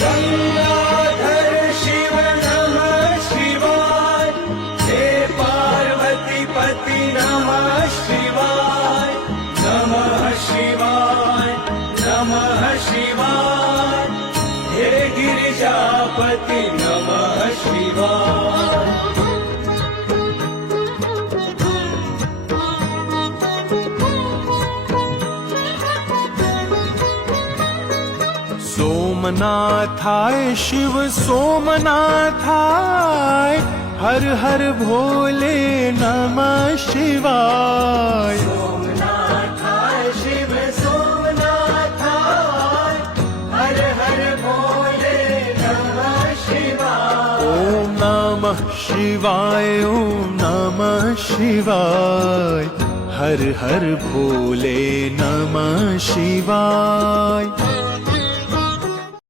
गंगाधर शिव नमः शिवाय, हे पार्वती पति नमः शिवाय, नमः शिवाय, नमः शिवाय, हे गिरिजापति नमः शिवाय। सोमनाथाय शिव सोमनाथाय, हर हर भोले नमः शिवाय। सोमनाथाय शिव सोमनाथाय, हर हर भोले नमः शिवाय। ओम नमः शिवाय, ओम नमः शिवाय, हर हर भोले नमः शिवाय।